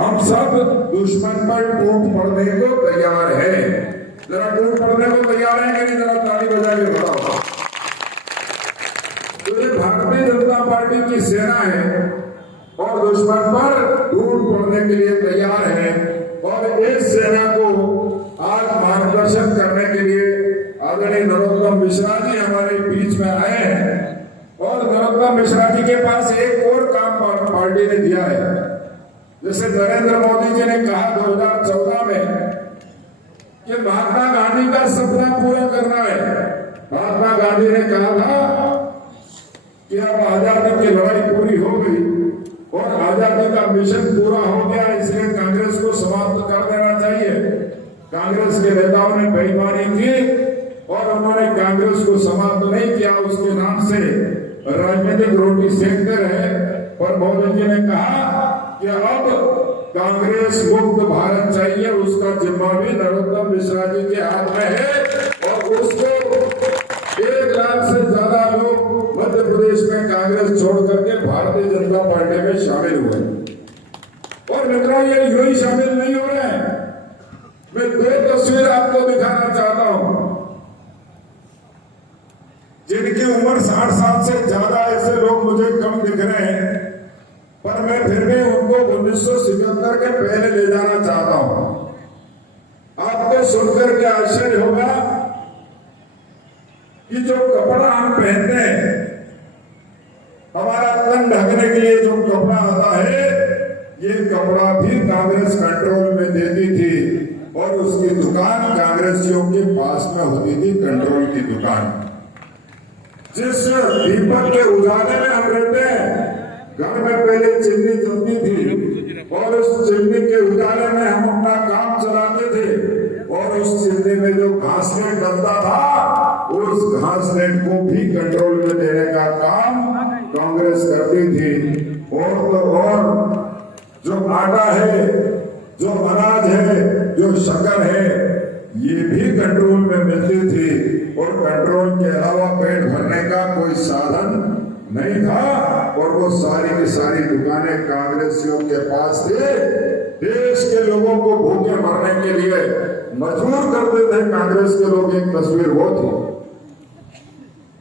हम सब दुश्मन पर टूट पड़ने को तैयार है। जरा टूट पड़ने को तैयार है कि नहीं? जरा ताली बजा के बताओ। तो ये भारतीय जनता पार्टी की सेना है और दुश्मन पर टूट पड़ने के लिए तैयार है। और इस सेना को आज मार्गदर्शन करने के लिए आदरणीय नरोत्तम मिश्रा जी हमारे बीच में आए हैं। और नरोत्तम मिश्रा जी के पास एक और काम पार्टी ने दिया है। जैसे नरेंद्र मोदी जी ने कहा 2014 में कि महात्मा गांधी का सपना पूरा करना है। महात्मा गांधी ने कहा था कि अब आजादी की लड़ाई पूरी हो गई और आजादी का मिशन पूरा हो गया, इसलिए कांग्रेस को समाप्त कर देना चाहिए। कांग्रेस के नेताओं ने बेईमानी की और उन्होंने कांग्रेस को समाप्त नहीं किया। उसके नाम से राजनीतिक रोटी सेकते रहे। पर मोदी जी ने कहा कि अब कांग्रेस मुक्त भारत चाहिए, उसका जिम्मा भी नरोत्तम मिश्रा जी के हाथ में है। और उसको 1 लाख से ज्यादा लोग मध्य प्रदेश में कांग्रेस छोड़ करके भारतीय जनता पार्टी में शामिल हुए। और मित्रों, ये यूं शामिल नहीं हो रहे हैं। मैं 2 तस्वीर आपको दिखाना चाहता हूं। जिनकी उम्र 60 साल से ज्यादा, ऐसे लोग मुझे कम दिख रहे हैं, पर मैं फिर भी उनको 1977 के पहले ले जाना चाहता हूं। आपको सुनकर के आश्चर्य होगा कि जो कपड़ा हम पहनते हैं, हमारा तन ढकने के लिए जो कपड़ा आता है, ये कपड़ा भी कांग्रेस कंट्रोल में देती थी और उसकी दुकान कांग्रेसियों के पास में होती थी, कंट्रोल की दुकान। जिस दीपक के उजाले में हम रहते हैं, घर में पहले चिमनी जलती थी और उस चिमनी के उजाले में हम अपना काम चलाते थे। और उस चिमनी में जो घासलेट डलता था, उस घासलेट को भी कंट्रोल में देने का काम कांग्रेस करती थी। और तो और जो आटा है, जो अनाज है, जो शक्कर है, ये भी कंट्रोल में मिलती थी। और कंट्रोल के अलावा पेट भरने का कोई साधन नहीं था। और वो सारी की सारी दुकानें कांग्रेसियों के पास थे। देश के लोगों को भूखे मरने के लिए मजबूर करते थे कांग्रेस के लोग। एक तस्वीर वो थी।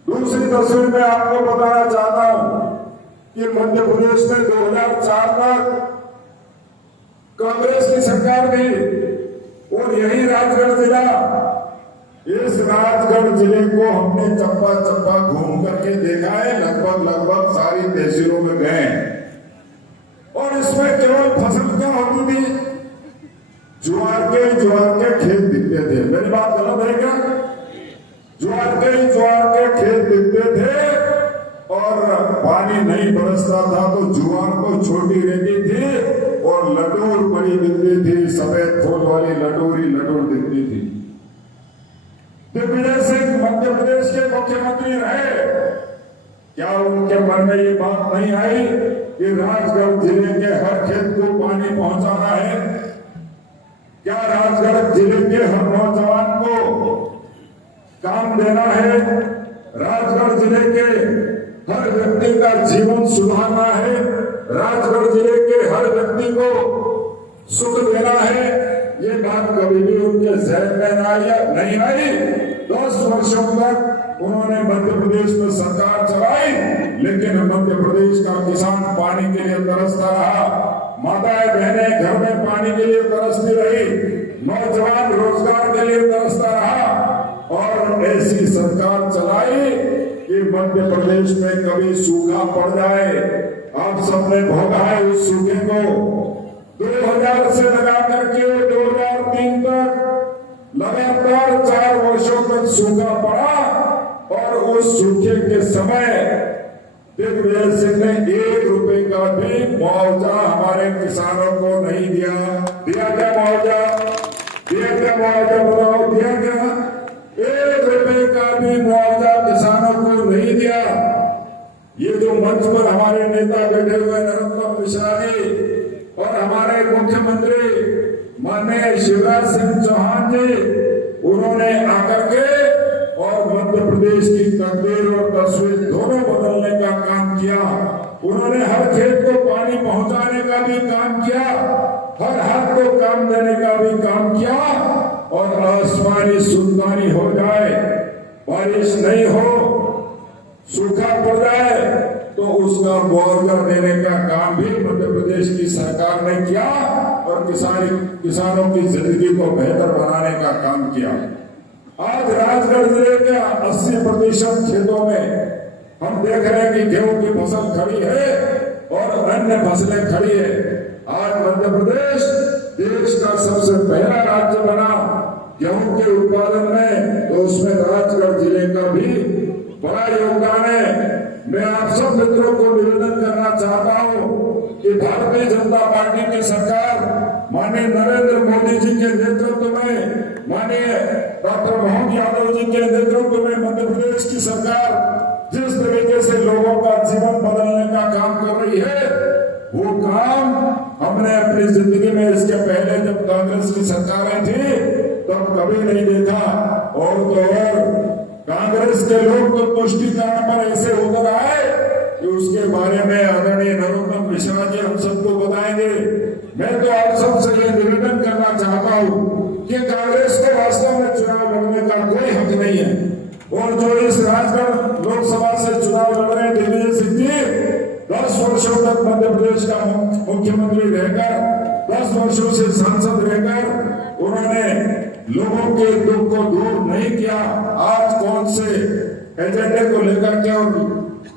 दूसरी तस्वीर में आपको बताना चाहता हूं कि मध्य प्रदेश में 2004 तक कांग्रेस की सरकार थी और यही राजगढ़ जिला, इस राजगढ़ जिले को हमने चप्पा चप्पा घूम करके देखा है। लगभग सारी तहसीलों में गए और इसमें केवल फसल क्या होती थी? ज्वार के खेत दिखते थे। मेरी बात गलत है क्या? ज्वार के खेत दिखते थे और पानी नहीं बरसता था तो ज्वार को छोटी रहती थी और लटूर बड़ी दिखती थी, सफेद फूल वाली लटूर दिखती थी। दिग्विजय सिंह मध्य प्रदेश के मुख्यमंत्री रहे, क्या उनके मन में ये बात नहीं आई कि राजगढ़ जिले के हर खेत को पानी पहुंचाना है? क्या राजगढ़ जिले के हर नौजवान को काम देना है? राजगढ़ जिले के हर व्यक्ति का जीवन सुधारना है? राजगढ़ जिले के हर व्यक्ति को सुख देना है? ये बात कभी भी उनके जहन में नहीं आई। 10 वर्षों तक उन्होंने मध्य प्रदेश में सरकार चलाई, लेकिन मध्य प्रदेश का किसान पानी के लिए तरसता रहा, माताएं बहनें घर में पानी के लिए तरसती रही, नौजवान रोजगार के लिए तरसता रहा। और ऐसी सरकार चलाई कि मध्य प्रदेश में कभी सूखा पड़ जाए। आप सबने भोगा है उस सूखे को। 2000 से लगा करके 2003 तक लगातार 4 वर्षों तक सूखा पड़ा और उस सूखे के समय दिग्विजय सिंह ने 1 रुपए का भी मुआवजा हमारे किसानों को नहीं दिया। दिया क्या मुआवजा? बताओ, दिया क्या? 1 रुपए का भी मुआवजा किसानों को नहीं दिया। ये जो मंच पर हमारे नेता बैठे हुए नरोत्तम मिश्रा जी और हमारे मुख्यमंत्री माननीय शिवराज सिंह चौहान जी, उन्होंने आकर के और मध्य प्रदेश की तकदीर और तस्वीर दोनों बदलने का काम किया। उन्होंने हर खेत को पानी पहुंचाने का भी काम किया, हर हाथ को काम देने का भी काम किया। और आसमानी सुनसानी हो जाए, बारिश नहीं हो, सूखा पड़ जाए तो उसका मुआवजा देने का काम भी मध्य प्रदेश की सरकार ने किया और किसानों की जिंदगी को बेहतर बनाने का काम किया। आज राजगढ़ जिले के 80% खेतों में हम देख रहे हैं कि गेहूं की फसल खड़ी है और अन्य फसलें खड़ी है। आज मध्य प्रदेश देश का सबसे पहला राज्य बना गेहूं के उत्पादन में, तो उसमें राजगढ़ जिले का भी बड़ा योगदान है। मैं आप सब मित्रों को निवेदन करना चाहता हूं कि भारतीय जनता पार्टी की सरकार माननीय नरेंद्र मोदी जी के नेतृत्व में, माननीय डॉक्टर मोहन यादव जी के नेतृत्व में मध्य प्रदेश की सरकार जिस तरीके से लोगों का जीवन बदलने का काम कर रही है, वो काम हमने अपनी जिंदगी में इसके पहले जब कांग्रेस की सरकारें थी तब कभी नहीं देखा। और तो और कांग्रेस के लोग तो तुष्टीकरण पर ऐसे उतर आए कि उसके बारे में आदरणीय नरोत्तम मिश्रा जी हम सबको बताएंगे। मैं तो आप सबसे ये निवेदन करना चाहता हूँ कि कांग्रेस को वास्तव में चुनाव लड़ने का कोई हक नहीं है। और जो इस राजगढ़ लोकसभा से चुनाव लड़ रहे दिग्विजय सिंह जी 10 वर्षों तक मध्य प्रदेश का मुख्यमंत्री रहकर, 10 वर्षों से सांसद रहकर उन्होंने लोगों के दुख को दूर नहीं किया। आज कौन से एजेंडे को लेकर के और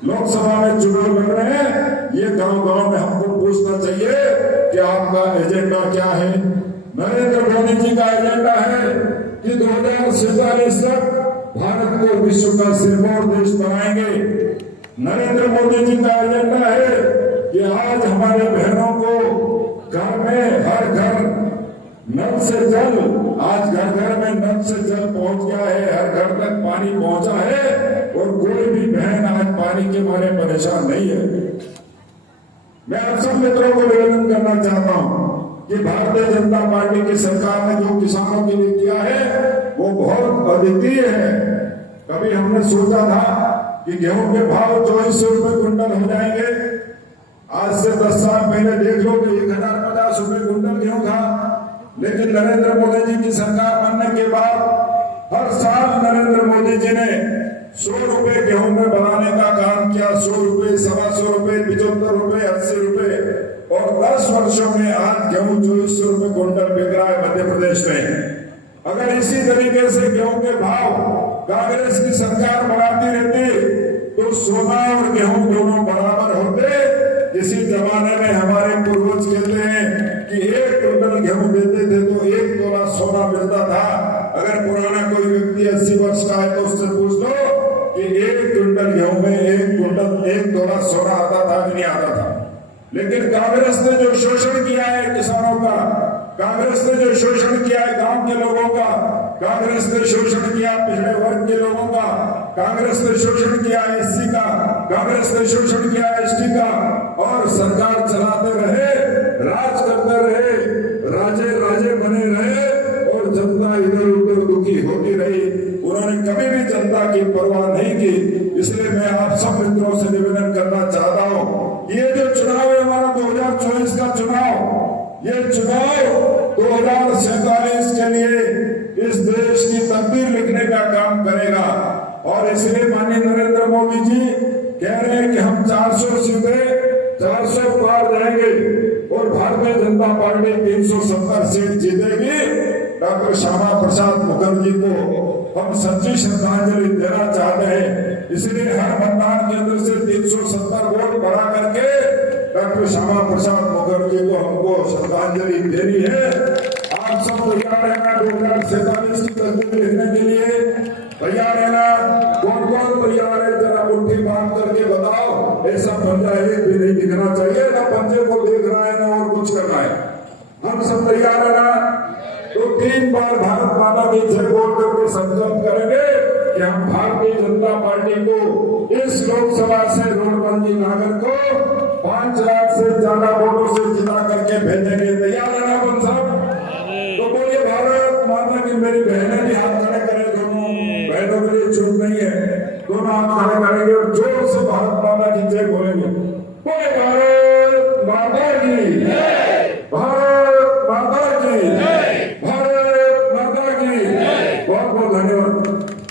लोकसभा में चुनाव लड़ रहे हैं, ये गांव-गांव में हमको पूछना चाहिए कि आपका एजेंडा क्या है। नरेंद्र मोदी जी का एजेंडा है कि 2047 तक भारत को विश्व का सिरमौर देश बनाएंगे। नरेंद्र मोदी जी का एजेंडा है कि आज हमारे बहनों को घर में हर घर नल से जल, आज घर घर में नल से जल पहुंच गया है, हर घर तक पानी पहुंचा है और कोई भी बहन आज पानी के मारे परेशान नहीं है। मैं आप सब मित्रों को निवेदन करना चाहता हूं कि भारतीय जनता पार्टी की सरकार ने जो किसानों के लिए किया है वो बहुत अद्वितीय है। कभी हमने सोचा था कि गेहूं के भाव 2400 रुपए क्विंटल हो जाएंगे। आज से 10 साल पहले देख लो तो 1050 रुपए क्विंटल गेहूं था। लेकिन नरेंद्र मोदी जी की सरकार बनने के बाद हर साल नरेंद्र मोदी जी ने 100 रुपए गेहूं में बढ़ाने का काम किया। 100 रुपए, 125 रुपए, 75 रुपए, 80 रुपए और 10 वर्षों में आज गेहूं 2400 रुपए क्विंटल बिक रहा है मध्य प्रदेश में। अगर इसी तरीके से गेहूं के भाव कांग्रेस की सरकार बढ़ाती रहती तो सोना और गेहूं दोनों बराबर होते। इसी जमाने में हमारे पूर्वज कहते हैं कि 1 क्विंटल गेहूं देते थे तो 1 तोला सोना मिलता था। अगर पुराना कोई व्यक्ति 80 वर्ष का है तो उससे पूछ लो कि 1 क्विंटल गेहूं में 1 तोला सोना आता था कि नहीं आता था। लेकिन कांग्रेस ने जो शोषण किया है किसानों का, कांग्रेस ने जो शोषण किया है गांव के लोगों का, कांग्रेस ने शोषण किया पिछड़े वर्ग के लोगों का, कांग्रेस ने शोषण किया एससी का, कांग्रेस ने शोषण किया एसटी का और सरकार चलाते रहे, राज करते रहे, राजे राजे बने रहे और जनता इधर उधर दुखी होती रही। उन्होंने कभी भी जनता की परवाह नहीं की। इसलिए मैं आप सब मित्रों से निवेदन करना चाहता हूँ ये जो चुनाव है हमारा 2024 का चुनाव, ये चुनाव 2047 के लिए इस देश की तकदीर लिखने का काम करेगा। और इसलिए माननीय नरेंद्र मोदी जी कह रहे हैं कि हम 400 सीटें 400 पार जाएंगे और भारतीय जनता पार्टी 370 सीट जीतेगी। डॉक्टर श्यामा प्रसाद मुखर्जी को हम सच्ची श्रद्धांजलि देना चाहते हैं। इसलिए हर मतदान केंद्र से 370 वोट बढ़ा करके डॉक्टर श्यामा प्रसाद मुखर्जी को हमको श्रद्धांजलि देनी है। आप सब तैयार रहना 2047 की तस्वीर लिखने के लिए तैयार रहना। कौन कौन तैयार है जरा मुट्ठी बांध करके बताओ। ऐसा पंजा एक भी नहीं दिखना चाहिए, ना पंजे को देख रहा है ना और कुछ करना है। हम सब तैयार रहना। तो 3 बार भारत माता की जय बोल करके संकल्प करेंगे कि हम भारतीय जनता पार्टी को इस लोकसभा से रोडबंदी नागर को 5 लाख से ज्यादा वोटों से जिता करके भेजेंगे। तैयार रहना अपन सब। तो बोलिए भारत माता की। मेरी बहनें भी हाथ खड़े करें, दोनों बहनों के लिए छूट नहीं है, दोनों हाथ खड़े करेंगे और जोर से भारत माता की जय बोलेंगे। धन्यवाद।